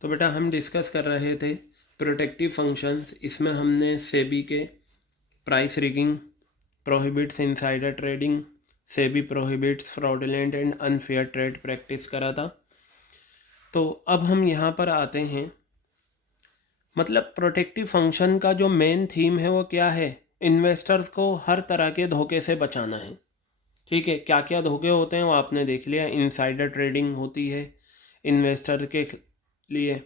तो बेटा हम डिस्कस कर रहे थे प्रोटेक्टिव फंक्शंस। इसमें हमने सेबी के price rigging, prohibits insider trading, SEBI prohibits fraudulent and unfair trade practice करा था। तो अब हम यहाँ पर आते हैं, मतलब प्रोटेक्टिव फंक्शन का जो मेन थीम है वो क्या है? इन्वेस्टर्स को हर तरह के धोखे से बचाना है। ठीक है, क्या क्या धोखे होते हैं वो आपने देख लिया। इनसाइडर ट्रेडिंग होती है इन्वेस्टर के लिए,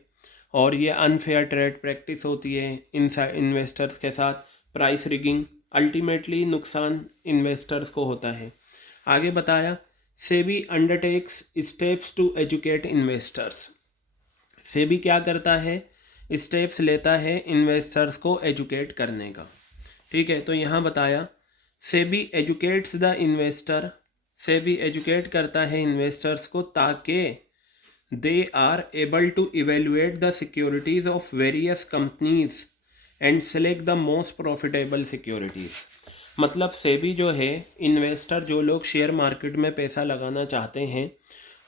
और ये अनफेयर ट्रेड प्रैक्टिस होती है इन्वेस्टर्स के साथ। प्राइस रिगिंग, अल्टीमेटली नुकसान इन्वेस्टर्स को होता है। आगे बताया, SEBI undertakes steps to educate investors. SEBI क्या करता है? स्टेप्स लेता है इन्वेस्टर्स को एजुकेट करने का। ठीक है, तो यहाँ बताया SEBI educates the investor. SEBI educate करता है इन्वेस्टर्स को ताकि they are able to evaluate the securities of various companies and select the most profitable securities. मतलब सेबी जो है, इन्वेस्टर जो लोग शेयर मार्केट में पैसा लगाना चाहते हैं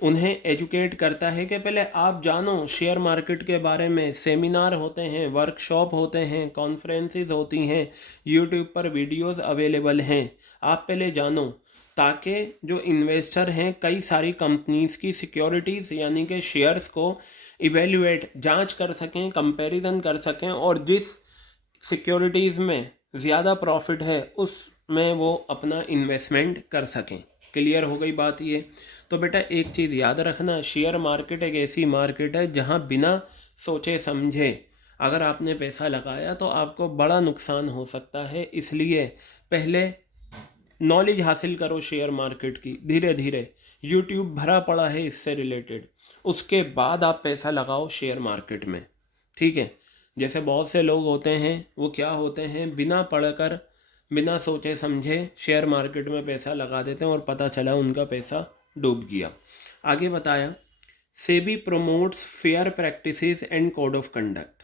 उन्हें एजुकेट करता है कि पहले आप जानो शेयर मार्केट के बारे में। सेमिनार होते हैं, वर्कशॉप होते हैं, कॉन्फ्रेंसेस होती हैं, यूट्यूब पर वीडियोस अवेलेबल हैं, आप पहले जानो, ताकि जो इन्वेस्टर हैं कई सारी कंपनीज की सिक्योरिटीज़ यानी कि शेयर्स को इवेल्युएट, जांच कर सकें, कंपैरिजन कर सकें, और जिस सिक्योरिटीज़ में ज़्यादा प्रॉफिट है उसमें वो अपना इन्वेस्टमेंट कर सकें। क्लियर हो गई बात ये? तो बेटा एक चीज़ याद रखना, शेयर मार्केट एक ऐसी मार्केट है जहाँ बिना सोचे समझे अगर आपने पैसा लगाया तो आपको बड़ा नुकसान हो सकता है। इसलिए पहले नॉलेज हासिल करो शेयर मार्केट की, धीरे धीरे यूट्यूब भरा पड़ा है इससे रिलेटेड, उसके बाद आप पैसा लगाओ शेयर मार्केट में। ठीक है, जैसे बहुत से लोग होते हैं वो क्या होते हैं, बिना पढ़कर बिना सोचे समझे शेयर मार्केट में पैसा लगा देते हैं और पता चला उनका पैसा डूब गया। आगे बताया, SEBI promotes fair practices and code of conduct.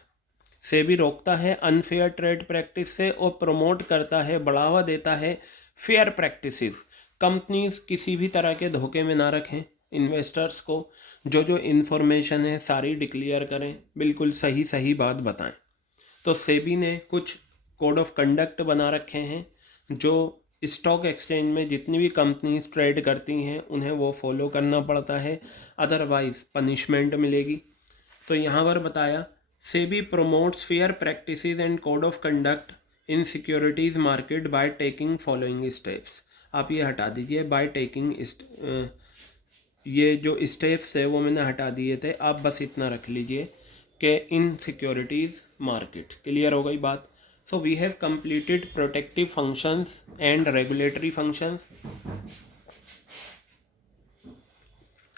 SEBI रोकता है अनफेयर ट्रेड प्रैक्टिस से और प्रमोट करता है, बढ़ावा देता है फेयर प्रैक्टिसेस। कंपनीज किसी भी तरह के धोखे में ना रखें इन्वेस्टर्स को, जो जो इन्फॉर्मेशन है सारी डिक्लेयर करें, बिल्कुल सही सही बात बताएं। तो सेबी ने कुछ कोड ऑफ कंडक्ट बना रखे हैं जो स्टॉक एक्सचेंज में जितनी भी कंपनीज ट्रेड करती हैं उन्हें वो फॉलो करना पड़ता है, अदरवाइज पनिशमेंट मिलेगी। तो यहाँ पर बताया, SEBI promotes fair practices and code of conduct in securities market by taking following steps. आप ये हटा दीजिए, बाय टेकिंग, ये जो स्टेप्स थे वो मैंने हटा दिए थे, आप बस इतना रख लीजिए कि इन सिक्योरिटीज़ मार्केट। क्लियर हो गई बात? So we have completed protective functions and regulatory functions.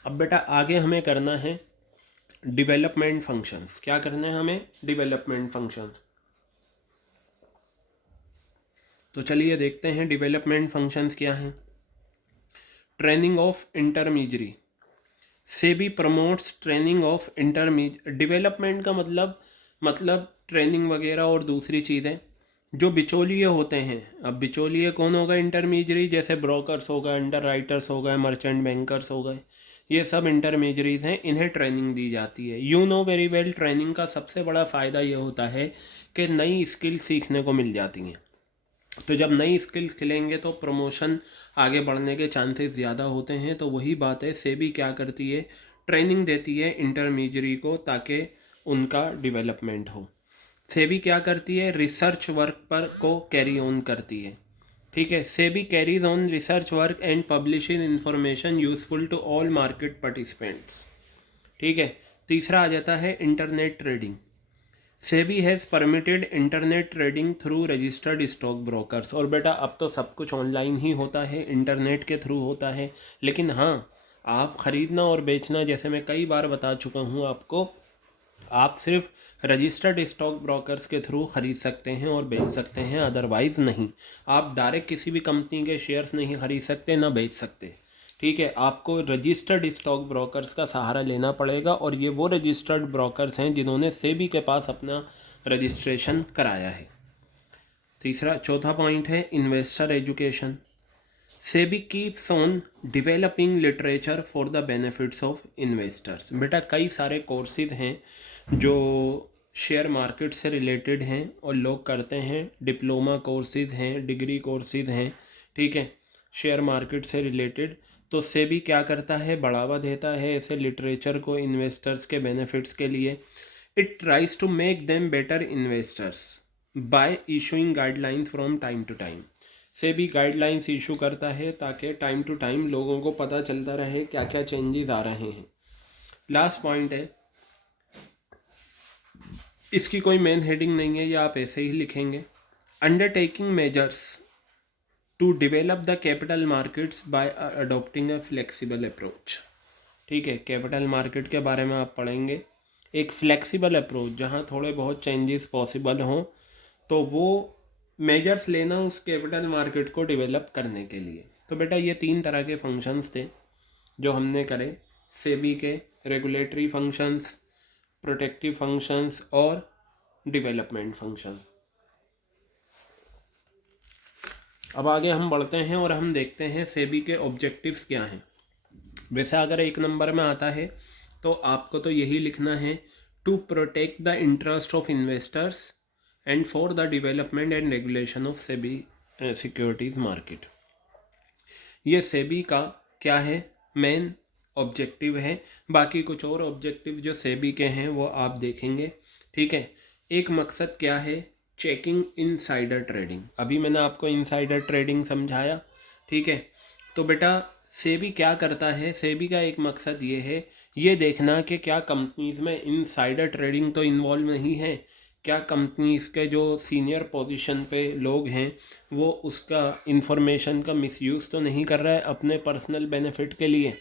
अब बेटा आगे हमें करना है डेवलपमेंट फंक्शंस। क्या करने हैं हमें? Development functions. तो चलिए देखते हैं डेवलपमेंट फंक्शंस क्या हैं। Training of intermediary. SEBI promotes training of intermediate. Development का मतलब ट्रेनिंग वगैरह और दूसरी चीज़ें। जो बिचौलिए होते हैं, अब बिचौलिए कौन होगा? इंटरमीडियरी, जैसे ब्रोकर्स हो गए, अंडर राइटर्स हो गए, मर्चेंट बैंकर्स हो गए, ये सब इंटरमीडियरीज हैं, इन्हें ट्रेनिंग दी जाती है। You know very well, training का सबसे बड़ा फ़ायदा ये होता है कि नई स्किल सीखने को मिल जाती हैं। तो जब नई स्किल्स खिलेंगे तो प्रमोशन, आगे बढ़ने के चांसेस ज़्यादा होते हैं। तो वही बात है, सेबी क्या करती है? ट्रेनिंग देती है इंटरमीडियरी को ताकि उनका डेवलपमेंट हो। सेबी क्या करती है? रिसर्च वर्क पर को कैरी ऑन करती है। ठीक है, SEBI carries on research work and publishing information useful to all market participants. ठीक है, तीसरा आ जाता है internet trading. SEBI has permitted internet trading through registered stock brokers. और बेटा अब तो सब कुछ ऑनलाइन ही होता है, इंटरनेट के थ्रू होता है, लेकिन हाँ, आप ख़रीदना और बेचना, जैसे मैं कई बार बता चुका हूँ आपको, आप सिर्फ रजिस्टर्ड स्टॉक ब्रोकर्स के थ्रू ख़रीद सकते हैं और बेच सकते हैं, अदरवाइज़ नहीं। आप डायरेक्ट किसी भी कंपनी के शेयर्स नहीं ख़रीद सकते, ना बेच सकते। ठीक है, आपको रजिस्टर्ड स्टॉक ब्रोकर्स का सहारा लेना पड़ेगा, और ये वो रजिस्टर्ड ब्रोकर्स हैं जिन्होंने सेबी के पास अपना रजिस्ट्रेशन कराया है। चौथा पॉइंट है investor education. SEBI keeps on developing literature for the benefits of investors. बेटा कई सारे कोर्सेज हैं जो शेयर मार्केट से रिलेटेड हैं और लोग करते हैं, डिप्लोमा कोर्सेज हैं, डिग्री कोर्सेज हैं, ठीक है, शेयर मार्केट से रिलेटेड। तो सेबी क्या करता है, बढ़ावा देता है ऐसे लिटरेचर को इन्वेस्टर्स के बेनिफिट्स के लिए। It tries to make them better investors by issuing guidelines from time to time. SEBI guidelines issue करता है ताकि टाइम टू टाइम लोगों को पता चलता रहे क्या क्या चेंजेस आ रहे हैं। लास्ट पॉइंट है, इसकी कोई मेन हेडिंग नहीं है, या आप ऐसे ही लिखेंगे। Undertaking measures to develop the capital markets by adopting a flexible approach. ठीक है, कैपिटल मार्केट के बारे में आप पढ़ेंगे, एक फ्लेक्सिबल अप्रोच जहाँ थोड़े बहुत चेंजेस पॉसिबल हों, तो वो मेजर्स लेना उस कैपिटल मार्केट को डेवलप करने के लिए। तो बेटा ये 3 तरह के फंक्शंस थे जो हमने करे, सेबी के रेगुलेटरी फंक्शंस, प्रोटेक्टिव फंक्शंस और डेवलपमेंट फंक्शंस। अब आगे हम बढ़ते हैं और हम देखते हैं सेबी के ऑब्जेक्टिव्स क्या हैं। वैसे अगर 1 नंबर में आता है तो आपको तो यही लिखना है, to protect the interest of investors and for the development and regulation of SEBI securities market. ये सेबी का क्या है, मेन ऑब्जेक्टिव है। बाकी कुछ और ऑब्जेक्टिव जो सेबी के हैं वो आप देखेंगे, ठीक है। एक मकसद क्या है, चेकिंग इनसाइडर ट्रेडिंग। अभी मैंने आपको इनसाइडर ट्रेडिंग समझाया, ठीक है। तो बेटा सेबी क्या करता है, सेबी का एक मकसद ये है, ये देखना कि क्या कंपनीज़ में इनसाइडर ट्रेडिंग तो इन्वॉल्व नहीं है, क्या कंपनीज़ के जो सीनियर पोजीशन पे लोग हैं वो उसका इंफॉर्मेशन का मिसयूज़ तो नहीं कर रहा है अपने पर्सनल बेनिफिट के लिए,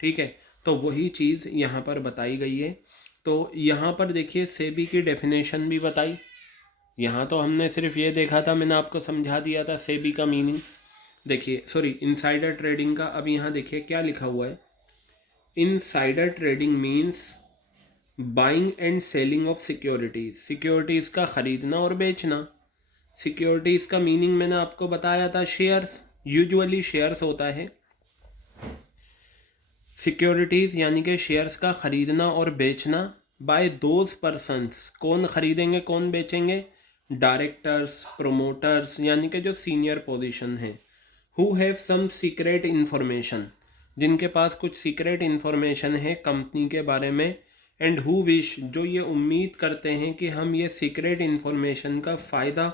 ठीक है। तो वही चीज़ यहाँ पर बताई गई है। तो यहाँ पर देखिए सेबी की डेफिनेशन भी बताई। यहाँ तो हमने सिर्फ ये देखा था, मैंने आपको समझा दिया था सेबी का मीनिंग। देखिए सॉरी, इनसाइडर ट्रेडिंग का अब यहाँ देखिए क्या लिखा हुआ है। Insider trading means buying and selling of securities, securities का ख़रीदना और बेचना। सिक्योरिटीज़ का मीनिंग मैंने आपको बताया था, शेयर्स, यूजुअली शेयर्स होता है। सिक्योरिटीज़ यानी कि शेयर्स का ख़रीदना और बेचना बाय दोज पर्सन्स, कौन ख़रीदेंगे कौन बेचेंगे, डायरेक्टर्स, प्रोमोटर्स यानी कि जो सीनियर पोजीशन है, who have some secret information, जिनके पास कुछ सीक्रेट इन्फॉर्मेशन है कंपनी के बारे में, एंड हु विश, जो ये उम्मीद करते हैं कि हम ये सीक्रेट इन्फॉर्मेशन का फ़ायदा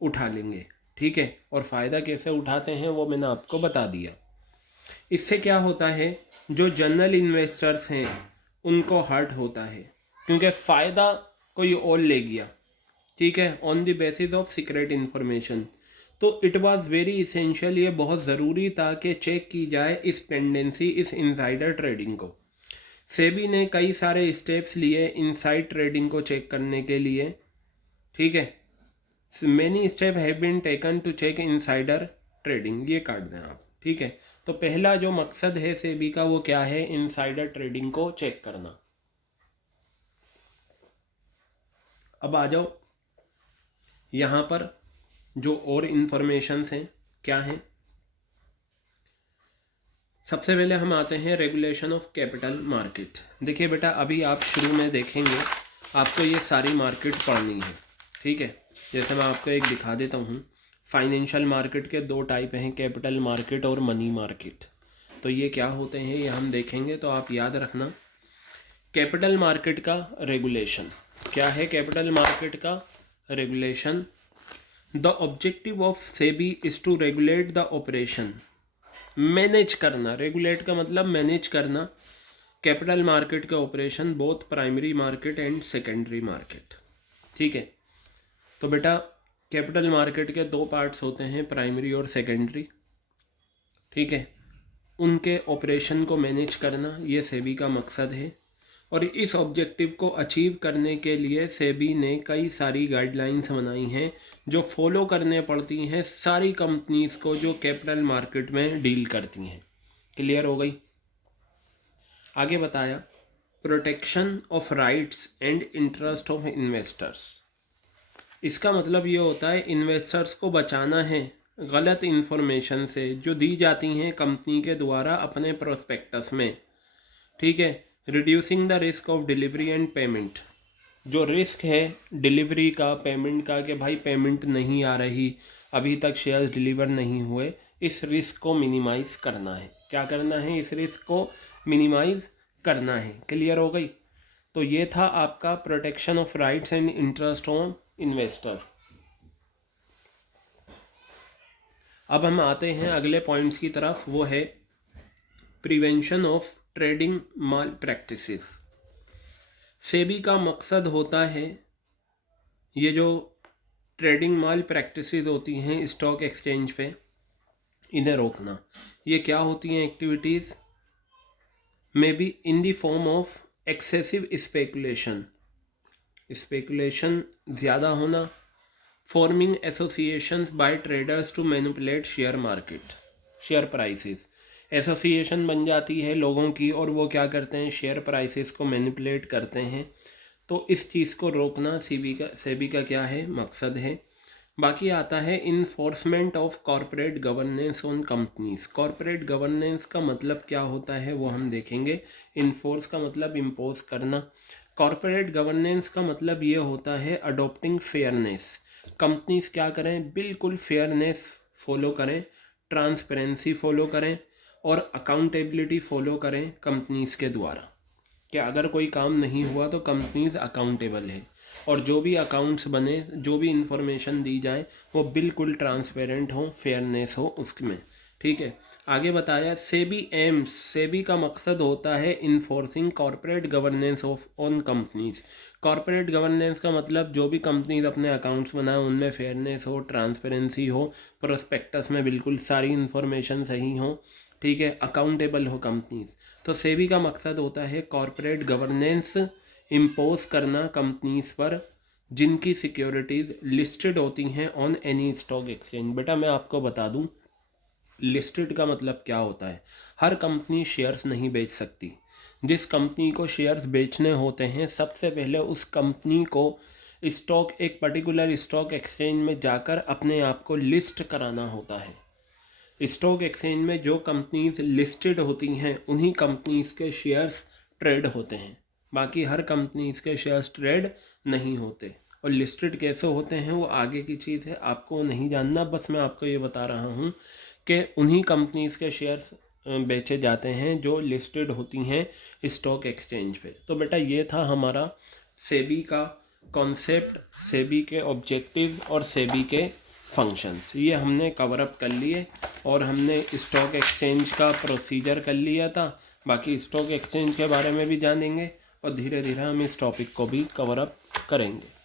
उठा लेंगे, ठीक है। और फ़ायदा कैसे उठाते हैं वो मैंने आपको बता दिया। इससे क्या होता है, जो जनरल इन्वेस्टर्स हैं उनको हर्ट होता है, क्योंकि फ़ायदा कोई और ले गया, ठीक है, on the basis of secret information. तो इट वाज वेरी इसेंशियल, ये बहुत ज़रूरी था कि चेक की जाए इस टेंडेंसी, इस इनसाइडर ट्रेडिंग को। सेबी ने कई सारे स्टेप्स लिए इनसाइड ट्रेडिंग को चेक करने के लिए, ठीक है। Many step have been taken to check insider trading, ये काट दें आप, ठीक है। तो पहला जो मकसद है सेबी का वो क्या है, इनसाइडर ट्रेडिंग को चेक करना। अब आ जाओ यहाँ पर जो और इन्फॉर्मेशंस हैं क्या हैं। सबसे पहले हम आते हैं रेगुलेशन ऑफ कैपिटल मार्केट। देखिए बेटा अभी आप शुरू में देखेंगे आपको ये सारी मार्केट पढ़नी है, ठीक है। जैसे मैं आपको एक दिखा देता हूँ, फाइनेंशियल मार्केट के 2 टाइप हैं, कैपिटल मार्केट और मनी मार्केट। तो ये क्या होते हैं ये हम देखेंगे, तो आप याद रखना। कैपिटल मार्केट का रेगुलेशन क्या है, कैपिटल मार्केट का regulation, the objective of SEBI is to regulate the operation, manage करना, रेगुलेट का मतलब मैनेज करना, कैपिटल मार्केट के operation both primary market and secondary market, ठीक है। तो बेटा कैपिटल मार्केट के 2 पार्ट्स होते हैं, प्राइमरी और सेकेंडरी, ठीक है। उनके ऑपरेशन को मैनेज करना ये सेबी का मकसद है। और इस ऑब्जेक्टिव को अचीव करने के लिए सेबी ने कई सारी गाइडलाइंस बनाई हैं जो फॉलो करने पड़ती हैं सारी कंपनीज़ को जो कैपिटल मार्केट में डील करती हैं। क्लियर हो गई। आगे बताया, protection of rights and interest of investors. इसका मतलब ये होता है इन्वेस्टर्स को बचाना है गलत इन्फॉर्मेशन से जो दी जाती हैं कंपनी के द्वारा अपने प्रोस्पेक्टस में, ठीक है। Reducing the risk of delivery and payment, जो रिस्क है डिलीवरी का, पेमेंट का, कि भाई पेमेंट नहीं आ रही, अभी तक शेयर्स डिलीवर नहीं हुए, इस रिस्क को मिनिमाइज़ करना है। क्या करना है? इस रिस्क को मिनिमाइज़ करना है। क्लियर हो गई? तो ये था आपका protection of rights and interest on investors. अब हम आते हैं अगले पॉइंट्स की तरफ, वो है prevention of trading mall practices. SEBI का मकसद होता है ये जो ट्रेडिंग माल प्रैक्टिसेस होती हैं स्टॉक एक्सचेंज पे, इन्हें रोकना। ये क्या होती हैं activities? May be in the form of excessive speculation, speculation ज़्यादा होना, forming associations by traders to manipulate share market, share prices. Association बन जाती है लोगों की और वो क्या करते हैं? शेयर प्राइसेस को मैनिपुलेट करते हैं। तो इस चीज़ को रोकना सेबी का क्या है? मकसद है। बाकी आता है enforcement of corporate governance on companies. Corporate governance का मतलब क्या होता है वो हम देखेंगे। इन्फोर्स का मतलब इम्पोज करना, कॉरपोरेट गवर्नेंस का मतलब ये होता है अडॉप्टिंग फेयरनेस। कंपनीज क्या करें? बिल्कुल फेयरनेस फॉलो करें, ट्रांसपेरेंसी फॉलो करें और अकाउंटेबिलिटी फॉलो करें कंपनीज के द्वारा, कि अगर कोई काम नहीं हुआ तो कंपनीज अकाउंटेबल है, और जो भी अकाउंट्स बने, जो भी इंफॉर्मेशन दी जाए वो बिल्कुल ट्रांसपेरेंट हो, फेयरनेस हो उसमें, ठीक है। आगे बताया सेबी एम्स, सेबी का मकसद होता है enforcing corporate governance of on companies. Corporate governance का मतलब जो भी कंपनीज अपने अकाउंट्स बनाए उनमें फेयरनेस हो, ट्रांसपेरेंसी हो, प्रोस्पेक्टस में बिल्कुल सारी इन्फॉर्मेशन सही हो, ठीक है, अकाउंटेबल हो कंपनीज। तो सेबी का मकसद होता है कॉरपोरेट गवर्नेंस इम्पोज करना कंपनीज पर जिनकी सिक्योरिटीज़ लिस्टेड होती हैं ऑन एनी स्टॉक एक्सचेंज। बेटा मैं आपको बता दूं, लिस्टेड का मतलब क्या होता है। हर कंपनी शेयर्स नहीं बेच सकती। जिस कंपनी को शेयर्स बेचने होते हैं सबसे पहले उस कंपनी को एक पर्टिकुलर स्टॉक एक्सचेंज में जाकर अपने आप को लिस्ट कराना होता है। स्टॉक एक्सचेंज में जो कंपनीज लिस्टेड होती हैं उन्हीं कंपनीज के शेयर्स ट्रेड होते हैं, बाकी हर कंपनीज के शेयर्स ट्रेड नहीं होते। और लिस्टेड कैसे होते हैं वो आगे की चीज़ है, आपको नहीं जानना, बस मैं आपको ये बता रहा हूँ कि उन्हीं कंपनीज के शेयर्स बेचे जाते हैं जो लिस्टेड होती हैं स्टॉक एक्सचेंज पे। तो बेटा ये था हमारा सेबी का कॉन्सेप्ट, सेबी के ऑब्जेक्टिव और सेबी के फंक्शंस, ये हमने कवर अप कर लिए। और हमने स्टॉक एक्सचेंज का प्रोसीजर कर लिया था, बाकी स्टॉक एक्सचेंज के बारे में भी जानेंगे और धीरे धीरे हम इस टॉपिक को भी कवर अप करेंगे।